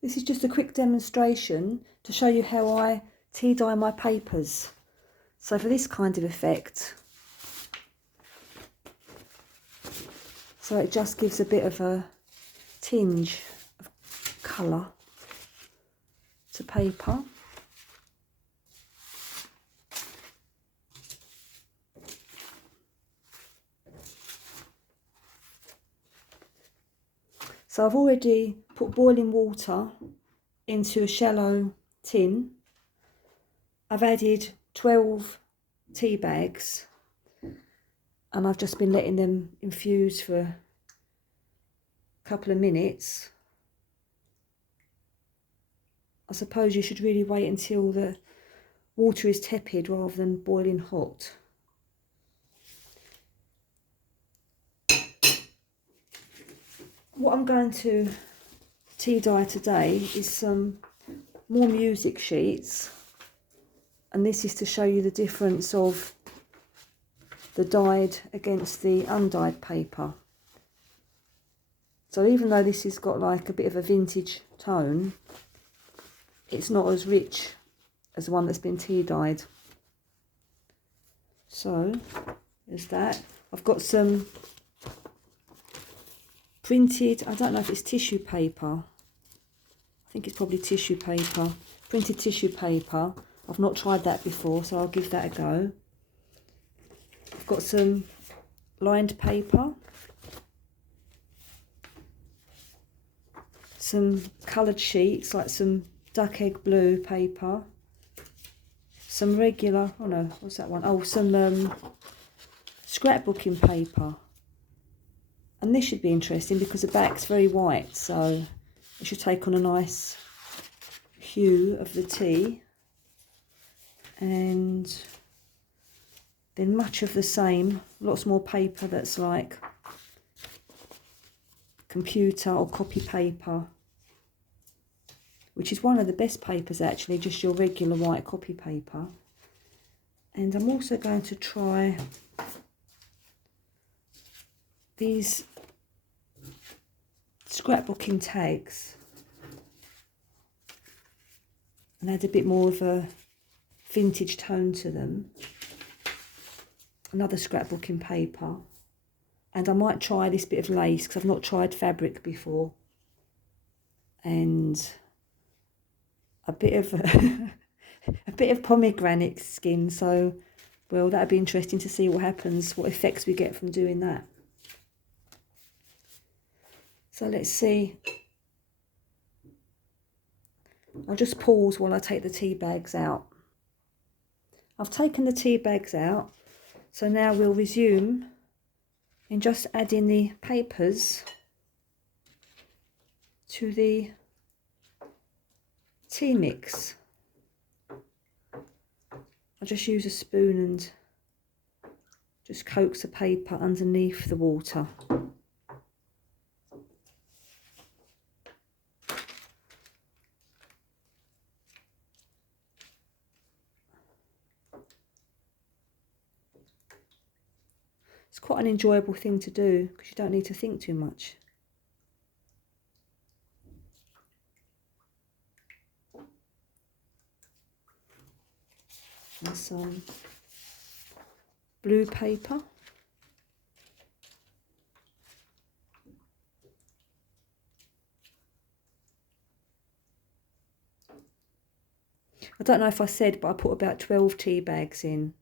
This is just a quick demonstration to show you how I tea dye my papers. So for this kind of effect, so it just gives a bit of a tinge of colour to paper. So I've already put boiling water into a shallow tin. I've added 12 tea bags and I've just been letting them infuse for a couple of minutes. I suppose you should really wait until the water is tepid rather than boiling hot. What I'm going to tea dye today is some more music sheets, and this is to show you the difference of the dyed against the undyed paper. So even though this has got like a bit of a vintage tone, it's not as rich as the one that's been tea dyed. So there's that. I've got some printed, I don't know if it's tissue paper. I think it's probably tissue paper. Printed tissue paper. I've not tried that before, so I'll give that a go. I've got some lined paper. Some coloured sheets, like some duck egg blue paper. Some regular, oh no, what's that one? Oh, some scrapbooking paper. And this should be interesting because the back's very white, so it should take on a nice hue of the tea. And then much of the same, lots more paper that's like computer or copy paper, which is one of the best papers actually, just your regular white copy paper. And I'm also going to try these scrapbooking tags and add a bit more of a vintage tone to them. Another scrapbooking paper, and I might try this bit of lace because I've not tried fabric before, and a bit of a bit of pomegranate skin. So, well, that'd be interesting to see what happens, what effects we get from doing that. So let's see. I'll just pause while I take the tea bags out. I've taken the tea bags out, so now we'll resume in just adding the papers to the tea mix. I'll just use a spoon and just coax the paper underneath the water. It's quite an enjoyable thing to do because you don't need to think too much. And some blue paper. I don't know if I said, but I put about 12 tea bags in.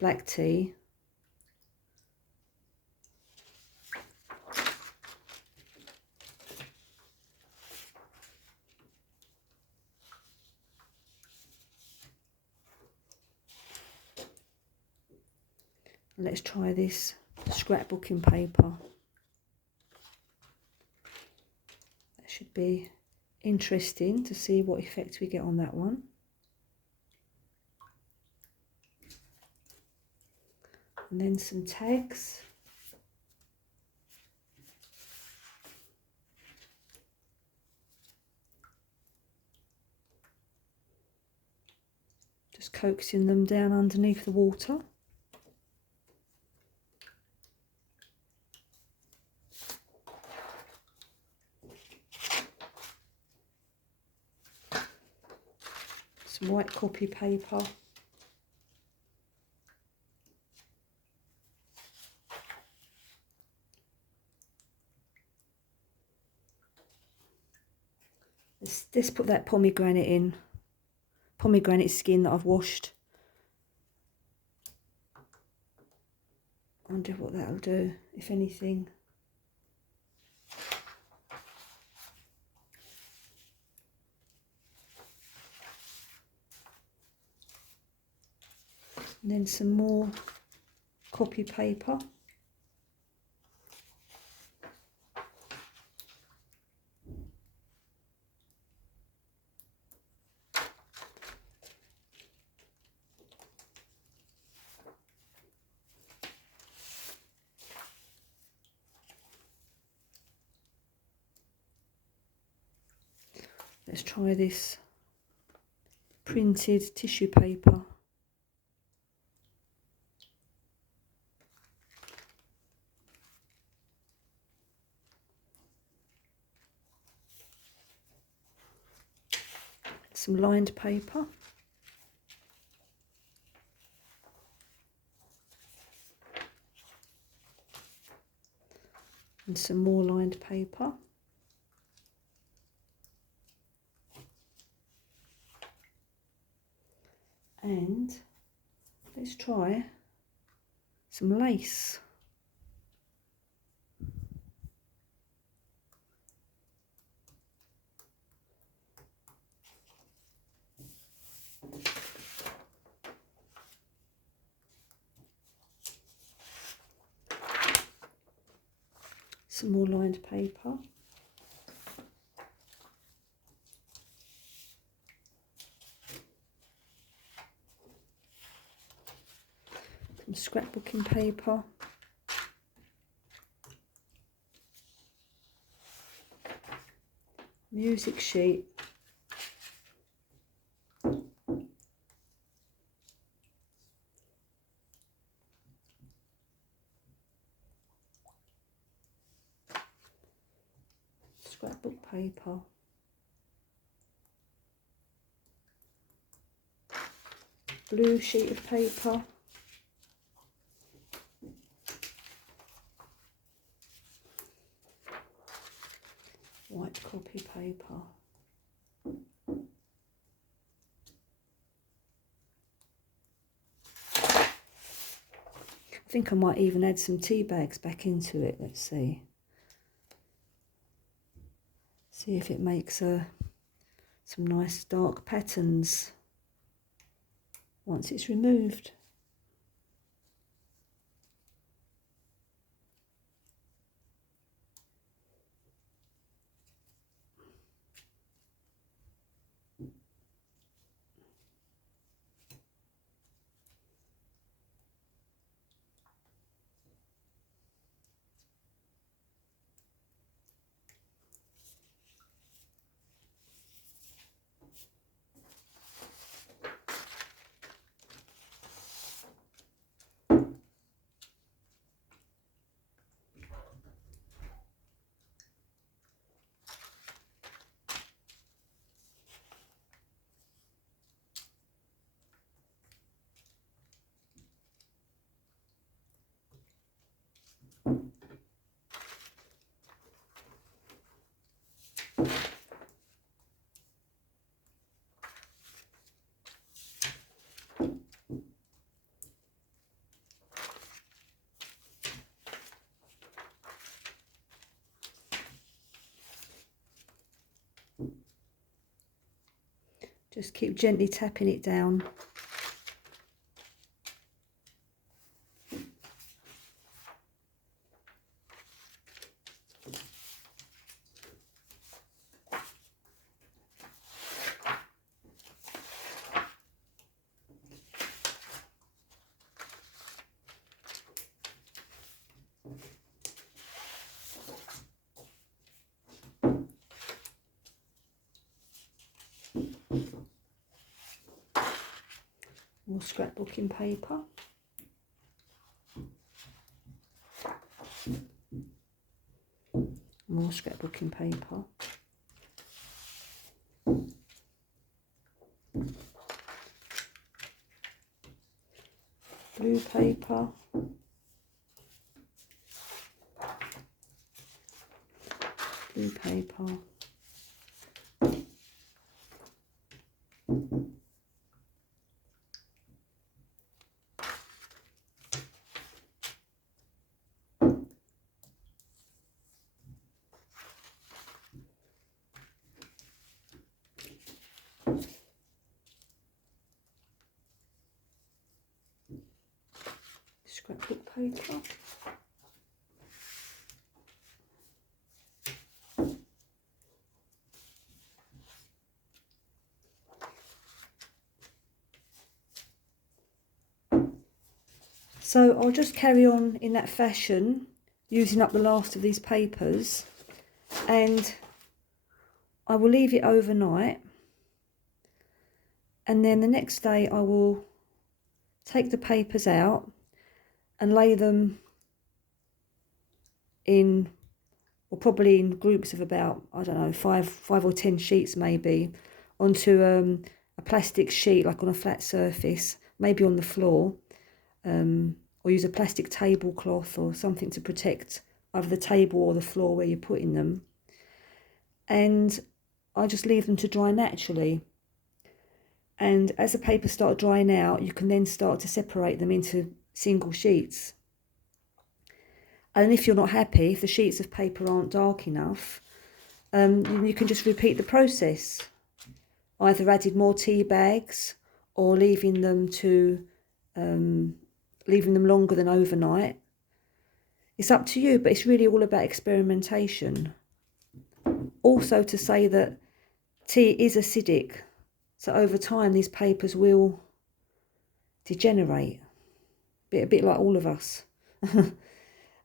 Black tea. Let's try this scrapbooking paper. That should be interesting to see what effect we get on that one. And then some tags. Just coaxing them down underneath the water. some white copy paper. Let's put that pomegranate in. Pomegranate skin that I've washed. I wonder what that'll do, if anything. And then some more copy paper. Let's try this printed tissue paper. Some lined paper. And some more lined paper. And let's try some lace. Some more lined paper. Some scrapbooking paper. Music sheet. Scrapbook paper. Blue sheet of paper. White copy paper. I think I might even add some tea bags back into it. Let's see. See if it makes some nice dark patterns once it's removed. Just keep gently tapping it down. More scrapbooking paper. More scrapbooking paper. blue paper, blue paper, scrapbook paper. So I'll just carry on in that fashion, using up the last of these papers, and I will leave it overnight, and then the next day I will take the papers out and lay them in, or probably in groups of about, I don't know, five or 10 sheets maybe, onto a plastic sheet, like on a flat surface, maybe on the floor, or use a plastic tablecloth or something to protect either the table or the floor where you're putting them. And I just leave them to dry naturally. And as the papers start drying out, you can then start to separate them into single sheets. And if you're not happy, if the sheets of paper aren't dark enough, you can just repeat the process. Either added more tea bags or leaving them longer than overnight. It's up to you, but it's really all about experimentation. Also to say that tea is acidic, so over time these papers will degenerate, a bit like all of us.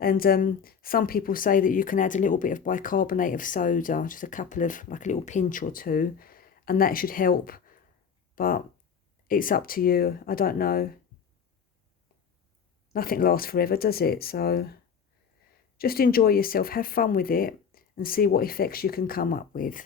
And some people say that you can add a little bit of bicarbonate of soda, just a couple of, like a little pinch or two, and that should help. But it's up to you. I don't know. Nothing lasts forever, does it? So just enjoy yourself, have fun with it, and see what effects you can come up with.